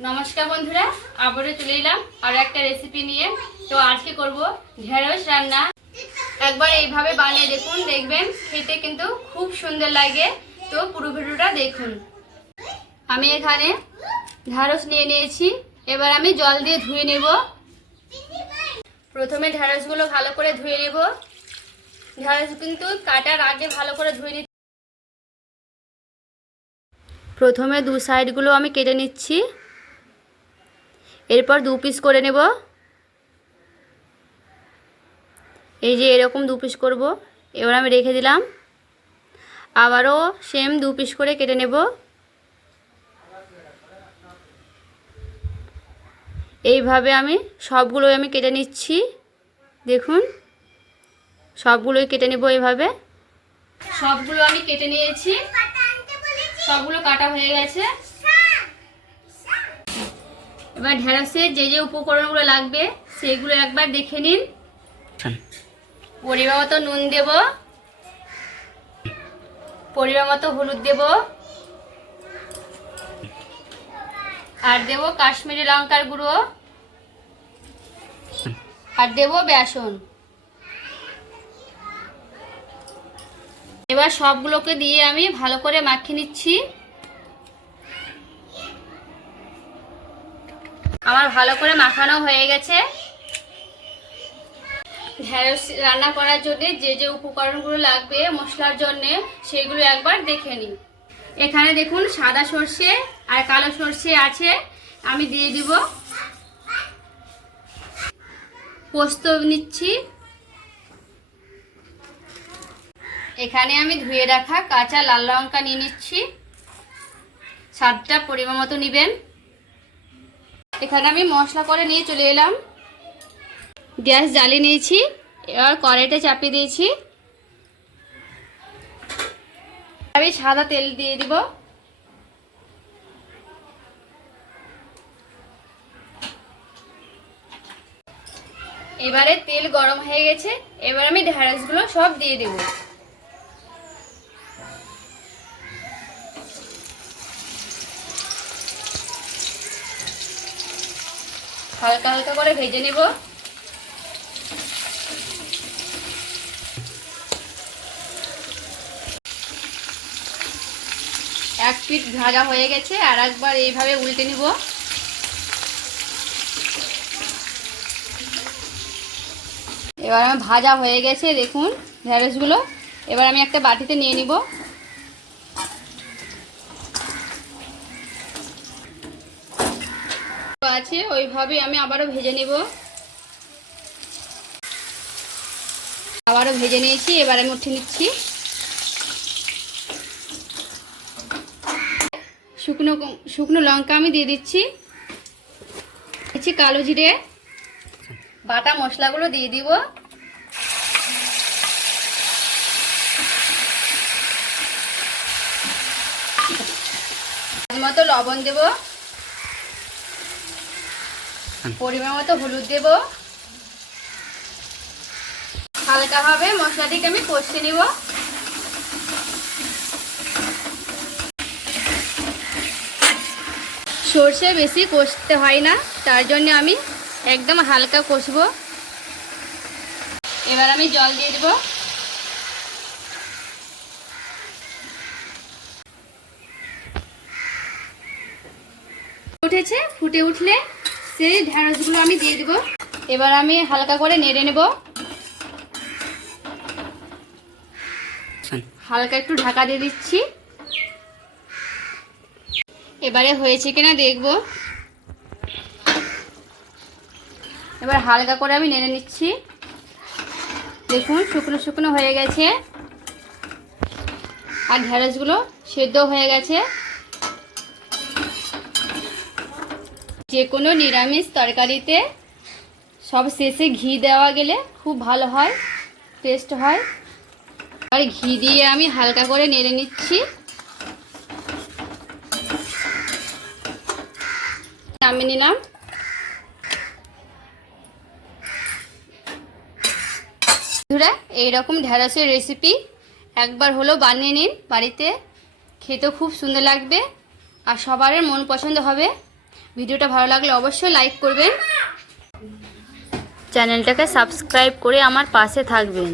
নমস্কার বন্ধুরা, আবারও চলে এলাম আরও একটা রেসিপি নিয়ে। তো আজকে করব ঢেঁড়স রান্না। একবার এইভাবে বানিয়ে দেখুন, দেখবেন খেতে কিন্তু খুব সুন্দর লাগে। তো পুরো ভিডিওটা দেখুন। আমি এখানে ঢেঁড়স নিয়ে নিয়েছি। এবার আমি জল দিয়ে ধুয়ে নেব। প্রথমে ঢেঁড়সগুলো ভালো করে ধুয়ে নেব। ঢেঁড়স কিন্তু কাটার আগে ভালো করে ধুয়ে নিতে প্রথমে দু সাইডগুলো আমি কেটে নিচ্ছি। এরপর দু পিস করে নেব। এই যে এরকম দু পিস করব। এবার আমি রেখে দিলাম। আবারও সেম দু পিস করে কেটে নেব। এইভাবে আমি সবগুলোই আমি কেটে নিচ্ছি। দেখুন, সবগুলোই কেটে নেব এইভাবে সবগুলো আমি কেটে নিয়েছি। সবগুলো কাটা হয়ে গেছে। এবার ঢেঁড়সের যে যে উপকরণগুলো লাগবে সেগুলো একবার দেখে নিন। পরিমাণ মতো নুন দেব। পরিমাণ মতো হলুদ দেব। আর দেব কাশ্মীরি লঙ্কার গুঁড়ো। আর দেব বেসন। এবার সবগুলোকে দিয়ে আমি ভালো করে মাখিয়ে নিচ্ছি। আমার ভালো করে মাখানো হয়ে গেছে। ঢেঁড়স রান্না করার জন্য যে যে উপকরণগুলো লাগবে মশলার জন্য সেগুলো একবার দেখে নিই এখানে দেখুন সাদা সর্ষে আর কালো সর্ষে আছে, আমি দিয়ে দিব। পোস্ত নিচ্ছি। এখানে আমি ধুয়ে রাখা কাঁচা লাল লঙ্কা নিয়ে নিচ্ছি। স্বাদটা পরিমাণ মতো নেবেন। এখানে আমি মশলা করে নিয়ে চলে এলাম। গ্যাস জ্বালিয়ে নিয়েছি, এবার কড়াইটা চাপিয়ে দিয়েছি। আমি সাদা তেল দিয়ে দিব। এবারে তেল গরম হয়ে গেছে, এবার আমি ঢেঁড়সগুলো সব দিয়ে দেবো। হালকা হালকা করে ভেজে নেব। এক পিঠ ভাজা হয়ে গেছে, আর একবার এইভাবে উল্টে নিব। এবার আমার ভাজা হয়ে গেছে, দেখুন ঢেঁড়সগুলো। এবার আমি একটা বাটিতে নিয়ে নিব। আছে, ওইভাবে আমি আবারও ভেজে নেব। আবারও ভেজে নিয়েছি, এবার আমি উঠে নিচ্ছি। শুকনো শুকনো লঙ্কা আমি দিয়ে দিচ্ছি। দিচ্ছি কালো জিরে। বাটা মশলাগুলো দিয়ে দিব। মতো লবণ দেবো। পরিমাণ মতো হলুদ দেব। হালকাভাবে মশলাটিকে আমি কষে নিব। সর্ষে বেশি কষতে হয় না, তার জন্য আমি একদম হালকা কষবো। এবার আমি জল দিয়ে দেব। উঠেছে ফুটে উঠলে সেই ঢেঁড়সগুলো আমি দিয়ে দেবো। এবার আমি হালকা করে নেড়ে নেব। হালকা একটু ঢাকা দিয়ে দিচ্ছি। এবারে হয়েছে কিনা দেখব। এবার হালকা করে আমি নেড়ে নিচ্ছি। দেখুন শুকনো শুকনো হয়ে গেছে। আর ঢেঁড়সগুলো সেদ্ধ হয়ে গেছে। যে কোনো নিরামিষ তরকারিতে সব শেষে ঘি দেওয়া গেলে খুব ভালো হয় টেস্ট হয়। আর ঘি দিয়ে আমি হালকা করে নেড়ে নিচ্ছি। নামিয়ে নিলাম। বন্ধুরা, এইরকম ঢেঁড়সের রেসিপি একবার হলেও বানিয়ে নিন, বাড়িতে খেতেও খুব সুন্দর লাগবে আর সবারই মন পছন্দ হবে। ভিডিওটা ভালো লাগলে অবশ্যই লাইক করবেন। চ্যানেলটাকে সাবস্ক্রাইব করে আমার পাশে থাকবেন।